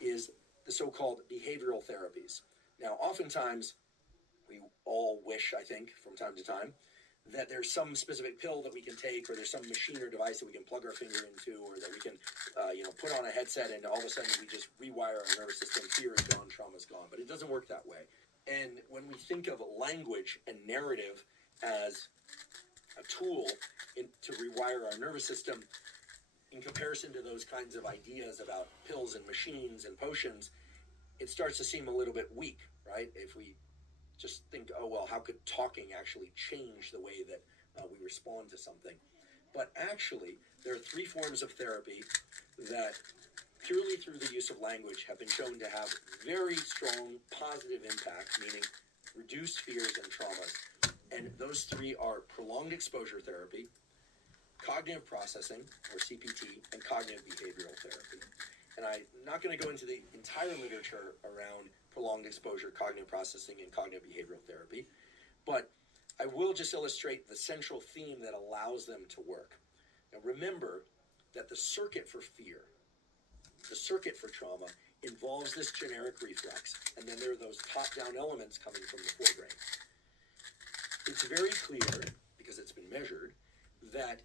is the so-called behavioral therapies. Now, oftentimes, we all wish, I think, from time to time, that there's some specific pill that we can take, or there's some machine or device that we can plug our finger into, or that we can, put on a headset, and all of a sudden we just rewire our nervous system. Fear is gone, trauma is gone. But it doesn't work that way. And when we think of language and narrative as a tool to rewire our nervous system, in comparison to those kinds of ideas about pills and machines and potions, it starts to seem a little bit weak, right? If we just think, oh, well, how could talking actually change the way that we respond to something? But actually, there are three forms of therapy that, purely through the use of language, have been shown to have very strong positive impact, meaning reduced fears and traumas. And those three are prolonged exposure therapy, cognitive processing, or CPT, and cognitive behavioral therapy. And I'm not going to go into the entire literature around prolonged exposure, cognitive processing, and cognitive behavioral therapy, but I will just illustrate the central theme that allows them to work. Now, remember that the circuit for fear, the circuit for trauma, involves this generic reflex, and then there are those top-down elements coming from the forebrain. It's very clear, because it's been measured, that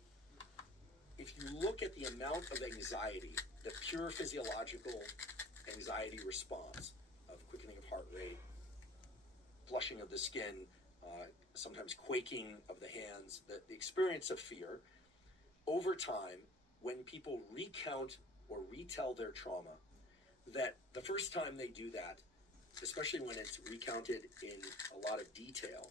if you look at the amount of anxiety, the pure physiological anxiety response of quickening of heart rate, flushing of the skin, sometimes quaking of the hands, the experience of fear, over time, when people recount or retell their trauma, that the first time they do that, especially when it's recounted in a lot of detail,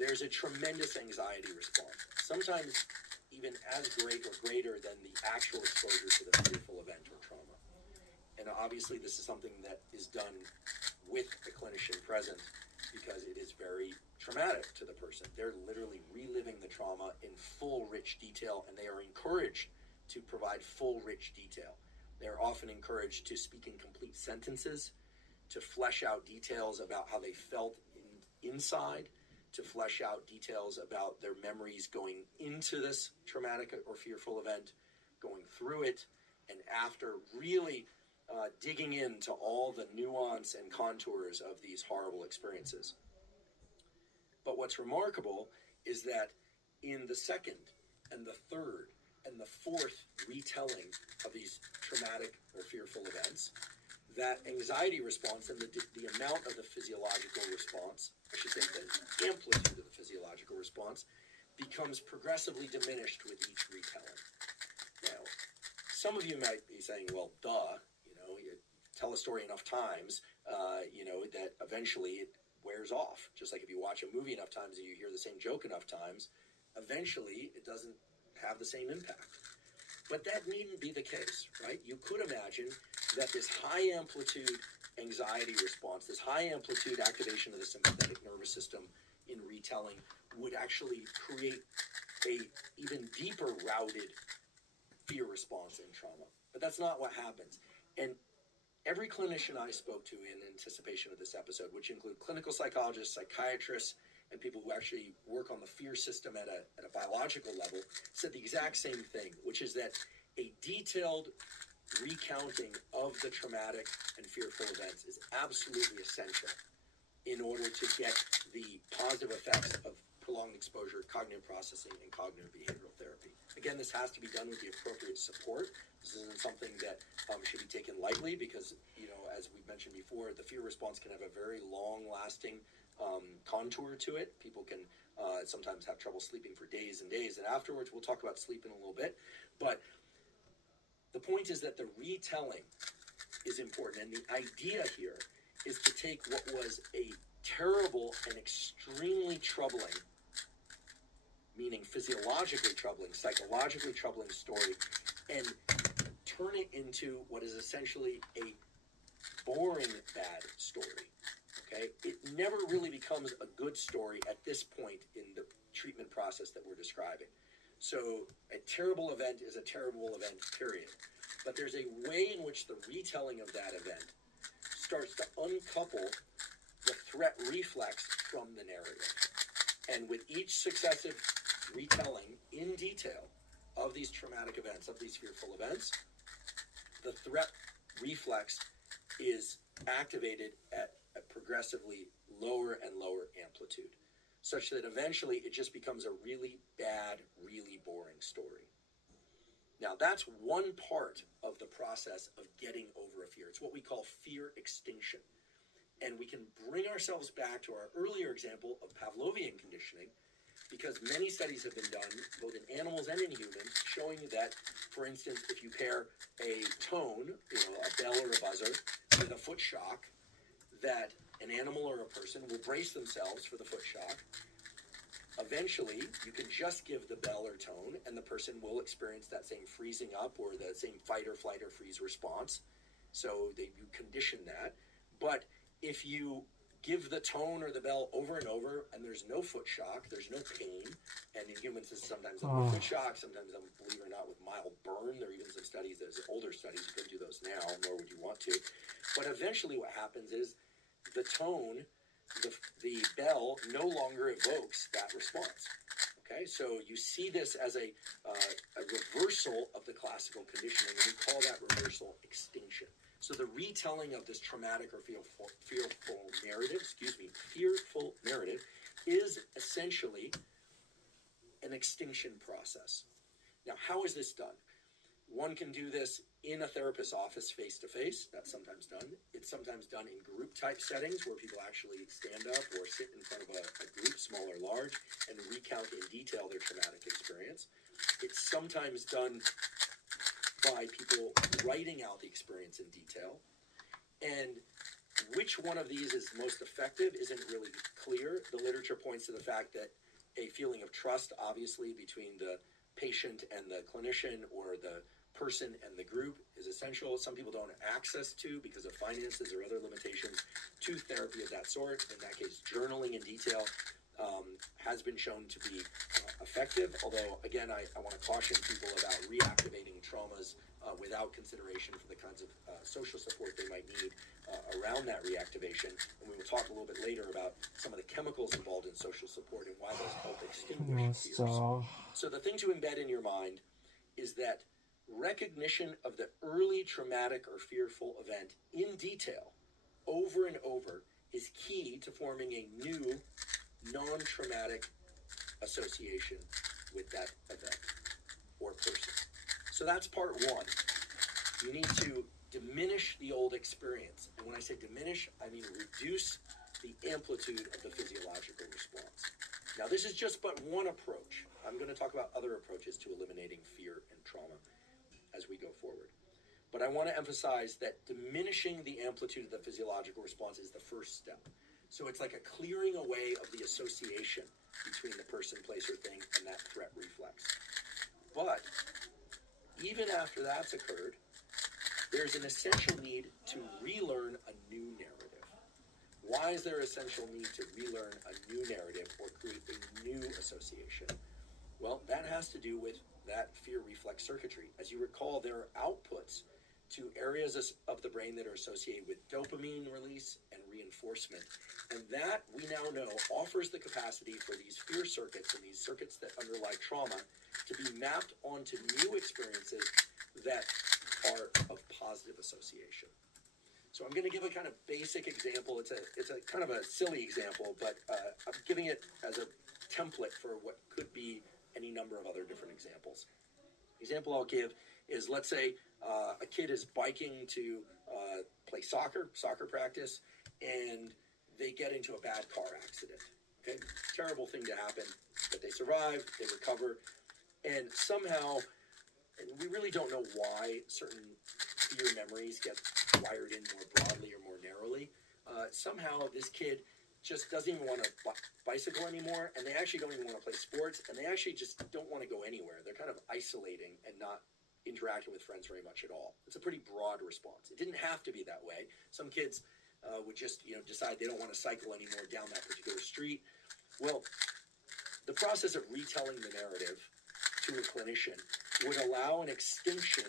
there's a tremendous anxiety response, sometimes even as great or greater than the actual exposure to the fearful event or trauma. And obviously this is something that is done with the clinician present, because it is very traumatic to the person. They're literally reliving the trauma in full, rich detail, and they are encouraged to provide full, rich detail. They're often encouraged to speak in complete sentences, to flesh out details about how they felt inside, to flesh out details about their memories going into this traumatic or fearful event, going through it, and after, really digging into all the nuance and contours of these horrible experiences. But what's remarkable is that in the second and the third and the fourth retelling of these traumatic or fearful events, that anxiety response and the amount of the physiological response, I should say the amplitude of the physiological response, becomes progressively diminished with each retelling. Now, some of you might be saying, well, duh, you tell a story enough times, that eventually it wears off. Just like if you watch a movie enough times and you hear the same joke enough times, eventually it doesn't have the same impact. But that needn't be the case, right? You could imagine that this high amplitude anxiety response, this high amplitude activation of the sympathetic nervous system in retelling would actually create a even deeper routed fear response in trauma. But that's not what happens. And every clinician I spoke to in anticipation of this episode, which include clinical psychologists, psychiatrists, and people who actually work on the fear system at a biological level, said the exact same thing, which is that a detailed recounting of the traumatic and fearful events is absolutely essential in order to get the positive effects of prolonged exposure, cognitive processing, and cognitive behavioral therapy. Again, this has to be done with the appropriate support. This isn't something that should be taken lightly because, as we mentioned before, the fear response can have a very long-lasting contour to it. People can sometimes have trouble sleeping for days and days. And afterwards, we'll talk about sleep in a little bit. But the point is that the retelling is important. And the idea here is to take what was a terrible and extremely troubling, meaning physiologically troubling, psychologically troubling story, and turn it into what is essentially a boring bad story. Okay? It never really becomes a good story at this point in the treatment process that we're describing. So a terrible event is a terrible event, period. But there's a way in which the retelling of that event starts to uncouple the threat reflex from the narrative. And with each successive retelling in detail of these traumatic events, of these fearful events, the threat reflex is activated at a progressively lower and lower amplitude, such that eventually it just becomes a really bad, really boring story. Now, that's one part of the process of getting over a fear. It's what we call fear extinction. And we can bring ourselves back to our earlier example of Pavlovian conditioning, because many studies have been done, both in animals and in humans, showing that, for instance, if you pair a tone, a bell or a buzzer, with a foot shock, that an animal or a person will brace themselves for the foot shock. Eventually, you can just give the bell or tone, and the person will experience that same freezing up or the same fight or flight or freeze response. So you condition that. But if you give the tone or the bell over and over, and there's no foot shock, there's no pain, and in humans this is sometimes done with foot shock, sometimes done, believe it or not, with mild burn. There are even some studies, there's older studies, you couldn't do those now, nor would you want to. But eventually what happens is the tone, the bell no longer evokes that response. Okay, so you see this as a reversal of the classical conditioning, and we call that reversal extinction. So the retelling of this traumatic or fearful narrative is essentially an extinction process. Now, how is this done? One can do this in a therapist's office face-to-face. That's sometimes done. It's sometimes done in group-type settings where people actually stand up or sit in front of a group, small or large, and recount in detail their traumatic experience. It's sometimes done by people writing out the experience in detail. And which one of these is most effective isn't really clear. The literature points to the fact that a feeling of trust, obviously, between the patient and the clinician, or the person and the group, is essential. Some people don't have access to, because of finances or other limitations, to therapy of that sort. In that case, journaling in detail has been shown to be effective, although, again, I want to caution people about reactivating traumas without consideration for the kinds of social support they might need around that reactivation. And we will talk a little bit later about some of the chemicals involved in social support and why those help extinguish fears. So the thing to embed in your mind is that recognition of the early traumatic or fearful event in detail, over and over, is key to forming a new non-traumatic association with that event or person. So that's part one. You need to diminish the old experience. And when I say diminish, I mean reduce the amplitude of the physiological response. Now, this is just but one approach. I'm going to talk about other approaches to eliminating fear and trauma as we go forward. But I want to emphasize that diminishing the amplitude of the physiological response is the first step. So it's like a clearing away of the association between the person, place, or thing and that threat reflex. But even after that's occurred, there's an essential need to relearn a new narrative. Why is there an essential need to relearn a new narrative or create a new association? Well, that has to do with that fear reflex circuitry. As you recall, there are outputs to areas of the brain that are associated with dopamine release and reinforcement. And that, we now know, offers the capacity for these fear circuits and these circuits that underlie trauma to be mapped onto new experiences that are of positive association. So I'm going to give a kind of basic example. It's a kind of a silly example, but I'm giving it as a template for what could be any number of other different examples. The example I'll give is, let's say a kid is biking to play soccer practice, and they get into a bad car accident. Okay, terrible thing to happen, but they survive, they recover, and somehow, and we really don't know why certain fear memories get wired in more broadly or more narrowly. Somehow this kid just doesn't even want to bicycle anymore, and they actually don't even want to play sports, and they actually just don't want to go anywhere. They're kind of isolating and not interacting with friends very much at all. It's a pretty broad response. It didn't have to be that way. Some kids would just decide they don't want to cycle anymore down that particular street. Well, the process of retelling the narrative to a clinician would allow an extinction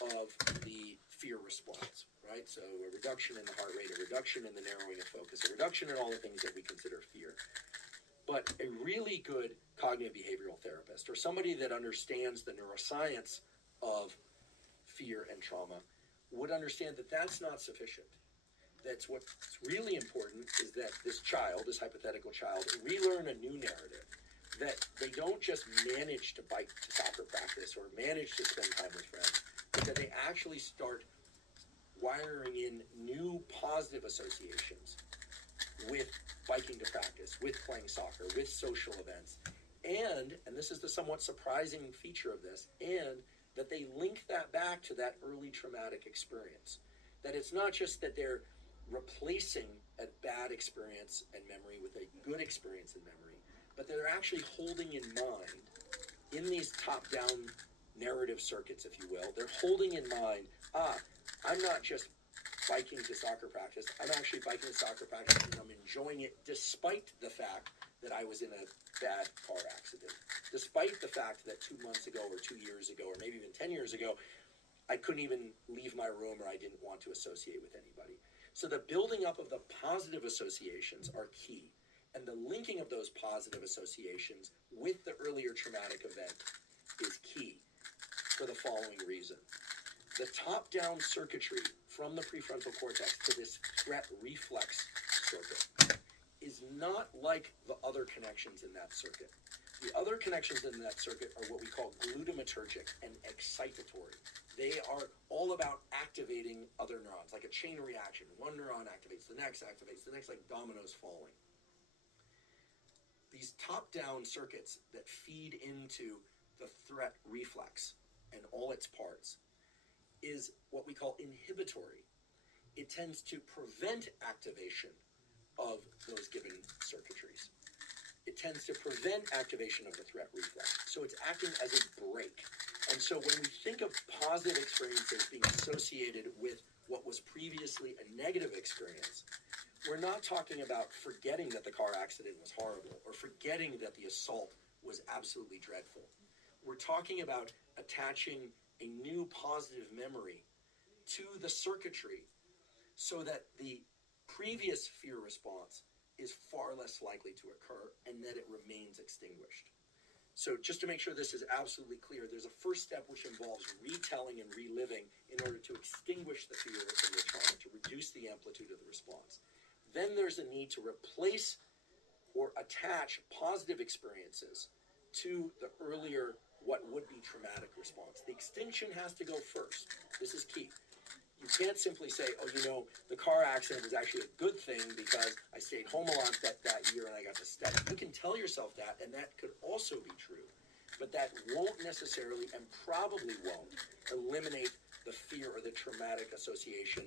of the fear response, right? So a reduction in the heart rate, a reduction in the narrowing of focus, a reduction in all the things that we consider fear. But a really good cognitive behavioral therapist, or somebody that understands the neuroscience of fear and trauma, would understand that that's not sufficient. That's what's really important is that this child, this hypothetical child, relearn a new narrative. That they don't just manage to bike to soccer practice or manage to spend time with friends, but that they actually start wiring in new positive associations with biking to practice, with playing soccer, with social events. And this is the somewhat surprising feature of this, and that they link that back to that early traumatic experience. That it's not just that they're replacing a bad experience and memory with a good experience and memory, but they're actually holding in mind, in these top-down narrative circuits, if you will, they're holding in mind, I'm not just biking to soccer practice, I'm actually biking to soccer practice and I'm enjoying it despite the fact that I was in a bad car accident. Despite the fact that 2 months ago or 2 years ago or maybe even 10 years ago, I couldn't even leave my room or I didn't want to associate with anybody. So the building up of the positive associations are key. And the linking of those positive associations with the earlier traumatic event is key for the following reason. The top-down circuitry from the prefrontal cortex to this threat reflex circuit is not like the other connections in that circuit. The other connections in that circuit are what we call glutamatergic and excitatory. They are all about activating other neurons, like a chain reaction. One neuron activates the next, like dominoes falling. These top-down circuits that feed into the threat reflex and all its parts is what we call inhibitory. It tends to prevent activation of those given circuitries. It tends to prevent activation of the threat reflex. So it's acting as a brake. And so when we think of positive experiences being associated with what was previously a negative experience, we're not talking about forgetting that the car accident was horrible or forgetting that the assault was absolutely dreadful. We're talking about attaching a new positive memory to the circuitry so that the previous fear response is far less likely to occur and that it remains extinguished. So just to make sure this is absolutely clear, there's a first step which involves retelling and reliving in order to extinguish the fear and the trauma, to reduce the amplitude of the response. Then there's a need to replace or attach positive experiences to the earlier, what would be traumatic response. The extinction has to go first. This is key. You can't simply say, the car accident was actually a good thing because I stayed home a lot that year and I got to study. You can tell yourself that, and that could also be true. But that won't necessarily, and probably won't, eliminate the fear or the traumatic association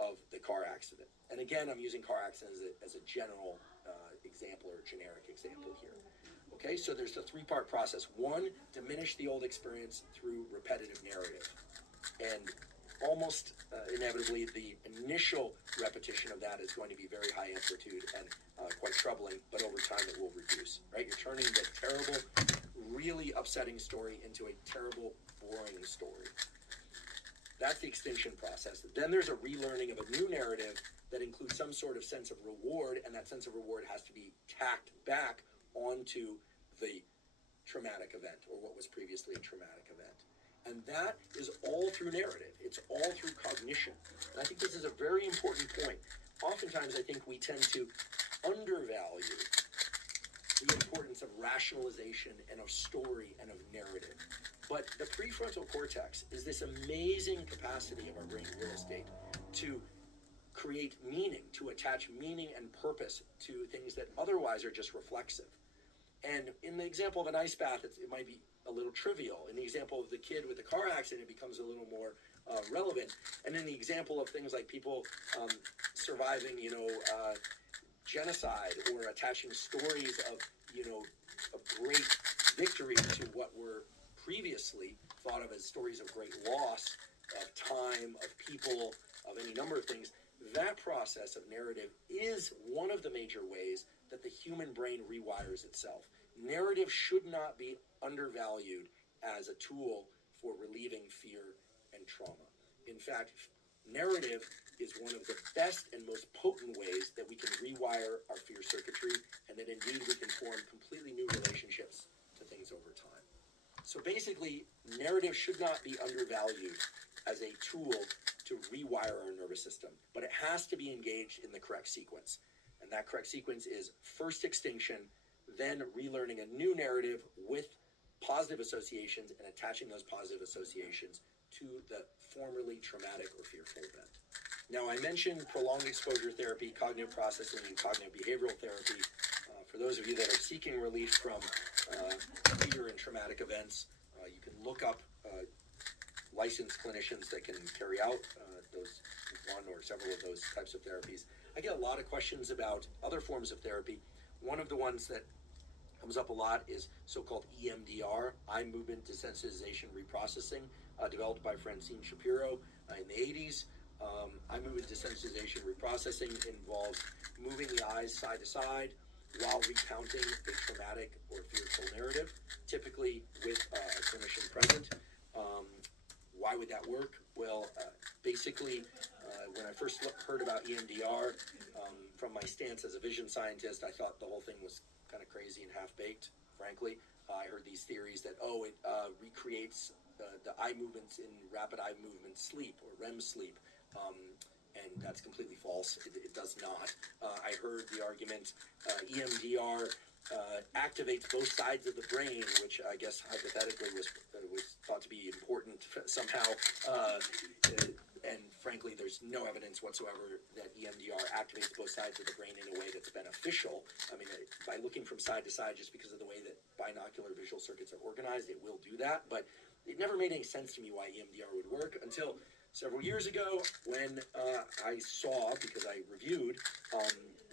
of the car accident. And again, I'm using car accident as a general example or generic example here. Okay, so there's the three-part process. One, diminish the old experience through repetitive narrative. And almost inevitably, the initial repetition of that is going to be very high amplitude and quite troubling, but over time it will reduce, right? You're turning the terrible, really upsetting story into a terrible, boring story. That's the extinction process. Then there's a relearning of a new narrative that includes some sort of sense of reward, and that sense of reward has to be tacked back onto the traumatic event or what was previously a traumatic event. And that is all through narrative. It's all through cognition. And I think this is a very important point. Oftentimes, I think we tend to undervalue the importance of rationalization and of story and of narrative. But the prefrontal cortex is this amazing capacity of our brain real estate to create meaning, to attach meaning and purpose to things that otherwise are just reflexive. And in the example of an ice bath, it might be a little trivial. In the example of the kid with the car accident, it becomes a little more relevant. And in the example of things like people surviving, genocide or attaching stories of, a great victory to what were previously thought of as stories of great loss, of time, of people, of any number of things, that process of narrative is one of the major ways that the human brain rewires itself. Narrative should not be undervalued as a tool for relieving fear and trauma. In fact, narrative is one of the best and most potent ways that we can rewire our fear circuitry, and that indeed we can form completely new relationships to things over time. So basically, narrative should not be undervalued as a tool to rewire our nervous system, but it has to be engaged in the correct sequence. And that correct sequence is first extinction, then relearning a new narrative with positive associations and attaching those positive associations to the formerly traumatic or fearful event. Now, I mentioned prolonged exposure therapy, cognitive processing, and cognitive behavioral therapy. For those of you that are seeking relief from fear and traumatic events, you can look up licensed clinicians that can carry out those one or several of those types of therapies. I get a lot of questions about other forms of therapy. One of the ones that comes up a lot is so-called EMDR, eye movement desensitization reprocessing, developed by Francine Shapiro in the 80s. Eye movement desensitization reprocessing involves moving the eyes side to side while recounting a traumatic or fearful narrative, typically with a clinician present. Why would that work? Well, basically, when I first heard about EMDR, from my stance as a vision scientist, I thought the whole thing was kind of crazy and half-baked, frankly. I heard these theories that, it recreates the eye movements in rapid eye movement sleep or REM sleep. And that's completely false. It does not. I heard the argument EMDR activates both sides of the brain, which I guess hypothetically was thought to be important somehow. And frankly, there's no evidence whatsoever that EMDR activates both sides of the brain in a way that's beneficial. I mean, by looking from side to side, just because of the way that binocular visual circuits are organized, it will do that. But it never made any sense to me why EMDR would work until several years ago when I saw, because I reviewed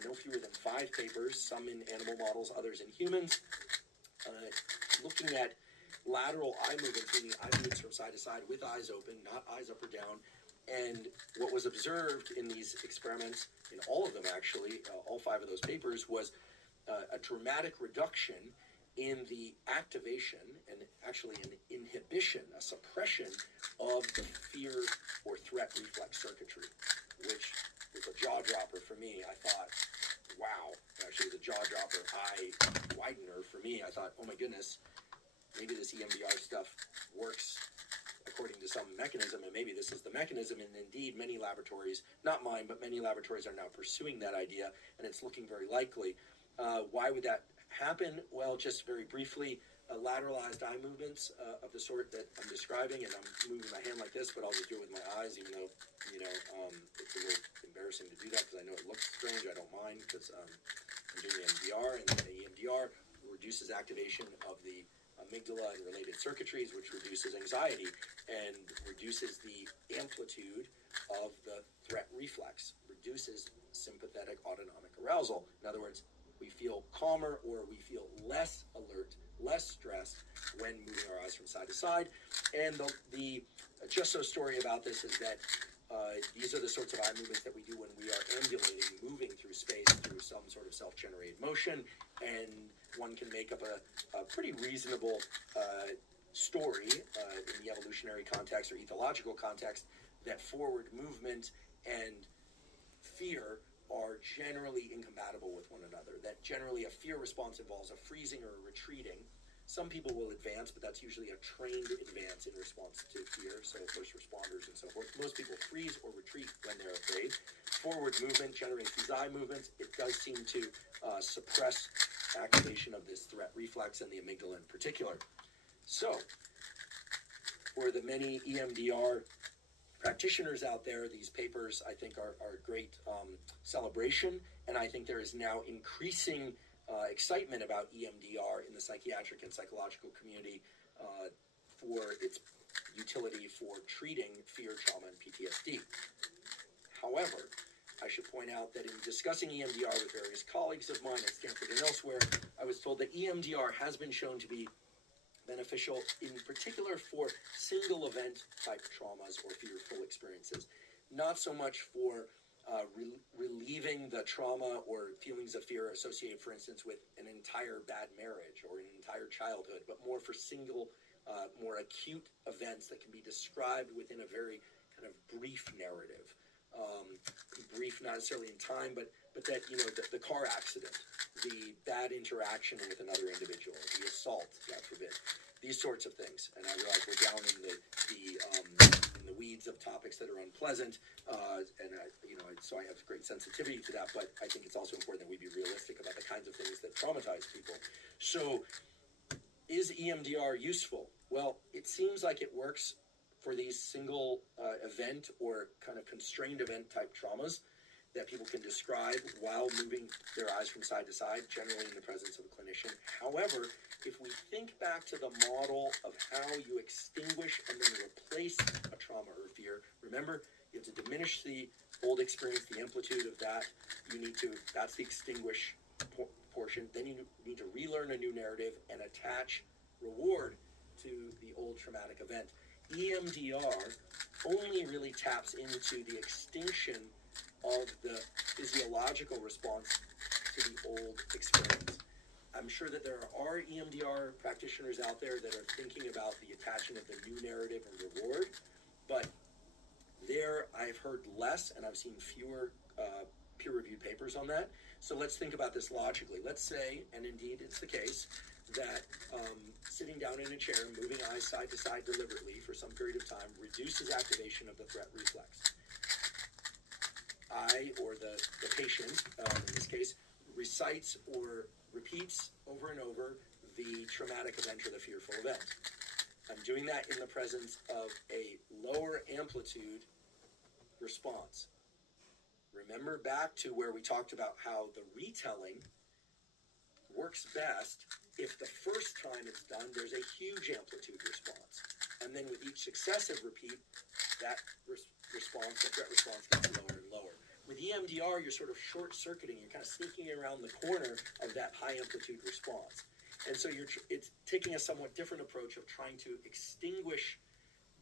no fewer than 5 papers, some in animal models, others in humans, looking at lateral eye movements, meaning eye movements from side to side with eyes open, not eyes up or down. And what was observed in these experiments, in all of them actually, all 5 of those papers, was a dramatic reduction in the activation and actually an inhibition, a suppression of the fear or threat reflex circuitry, which was a jaw dropper for me. I thought, wow, actually the jaw dropper eye widener for me. I thought, oh my goodness, maybe this EMDR stuff works according to some mechanism, and maybe this is the mechanism. And indeed, many laboratories, not mine, but many laboratories are now pursuing that idea, and it's looking very likely. Why would that happen? Well, just very briefly, lateralized eye movements of the sort that I'm describing, and I'm moving my hand like this, but I'll just do it with my eyes, even though, it's a little embarrassing to do that because I know it looks strange. I don't mind because I'm doing EMDR, and the EMDR reduces activation of the amygdala and related circuitries, which reduces anxiety and reduces the amplitude of the threat reflex, reduces sympathetic autonomic arousal. In other words, we feel calmer or we feel less alert, less stressed when moving our eyes from side to side. And the just so story about this is that these are the sorts of eye movements that we do when we are ambulating, moving through space through some sort of self-generated motion. And one can make up a pretty reasonable story in the evolutionary context or ethological context that forward movement and fear are generally incompatible with one another, that generally a fear response involves a freezing or a retreating. Some people will advance, but that's usually a trained advance in response to fear, so first responders and so forth. Most people freeze or retreat when they're afraid. Forward movement generates these eye movements. It does seem to suppress activation of this threat reflex and the amygdala in particular. So, for the many EMDR practitioners out there, these papers, I think, are a great celebration, and I think there is now increasing excitement about EMDR in the psychiatric and psychological community for its utility for treating fear, trauma, and PTSD. However, I should point out that in discussing EMDR with various colleagues of mine at Stanford and elsewhere, I was told that EMDR has been shown to be beneficial in particular for single event type traumas or fearful experiences, not so much for relieving the trauma or feelings of fear associated, for instance, with an entire bad marriage or an entire childhood, but more for single, more acute events that can be described within a very kind of brief narrative. Brief not necessarily in time, but that, the car accident, the bad interaction with another individual, the assault, God forbid, these sorts of things. And I realize we're down in the weeds of topics that are unpleasant, so I have great sensitivity to that. But I think it's also important that we be realistic about the kinds of things that traumatize people. So, is EMDR useful? Well, it seems like it works for these single event or kind of constrained event type traumas that people can describe while moving their eyes from side to side, generally in the presence of a clinician. However, if we think back to the model of how you extinguish and then replace a trauma or fear, remember, you have to diminish the old experience, the amplitude of that. That's the extinguish portion. Then you need to relearn a new narrative and attach reward to the old traumatic event. EMDR only really taps into the extinction of the physiological response to the old experience. I'm sure that there are EMDR practitioners out there that are thinking about the attaching of the new narrative and reward, but there I've heard less and I've seen fewer peer-reviewed papers on that. So let's think about this logically. Let's say, and indeed it's the case, that sitting down in a chair and moving eyes side to side deliberately for some period of time reduces activation of the threat reflex. I, or the patient, in this case, recites or repeats over and over the traumatic event or the fearful event. I'm doing that in the presence of a lower amplitude response. Remember back to where we talked about how the retelling works best if the first time it's done, there's a huge amplitude response. And then with each successive repeat, that response, the threat response, gets lower and lower. With EMDR, you're sort of short-circuiting. You're kind of sneaking around the corner of that high amplitude response. And so it's taking a somewhat different approach of trying to extinguish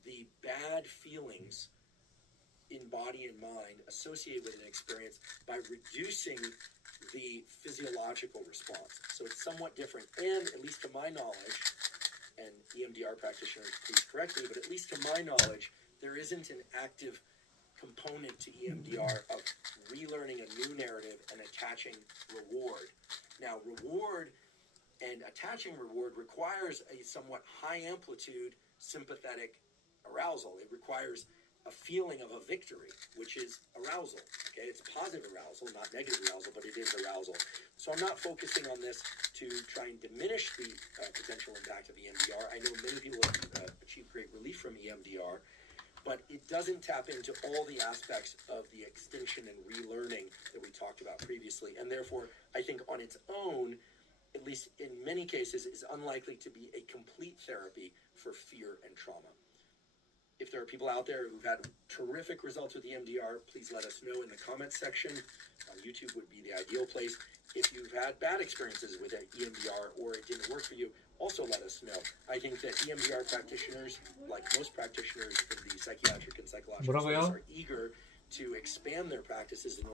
the bad feelings in body and mind associated with an experience by reducing the physiological response. So it's somewhat different. And at least to my knowledge, and EMDR practitioners, please correct me, but at least to my knowledge, there isn't an active component to EMDR of relearning a new narrative and attaching reward. Now, reward and attaching reward requires a somewhat high amplitude sympathetic arousal. It requires a feeling of a victory, which is arousal. Okay, it's positive arousal, not negative arousal, but it is arousal. So I'm not focusing on this to try and diminish the potential impact of EMDR. I know many people have achieved great relief from EMDR, but it doesn't tap into all the aspects of the extinction and relearning that we talked about previously. And therefore, I think on its own, at least in many cases, is unlikely to be a complete therapy for fear and trauma. If there are people out there who've had terrific results with EMDR, please let us know in the comments section. YouTube would be the ideal place. If you've had bad experiences with EMDR or it didn't work for you, also let us know. I think that EMDR practitioners, like most practitioners in the psychiatric and psychological space, are eager to expand their practices in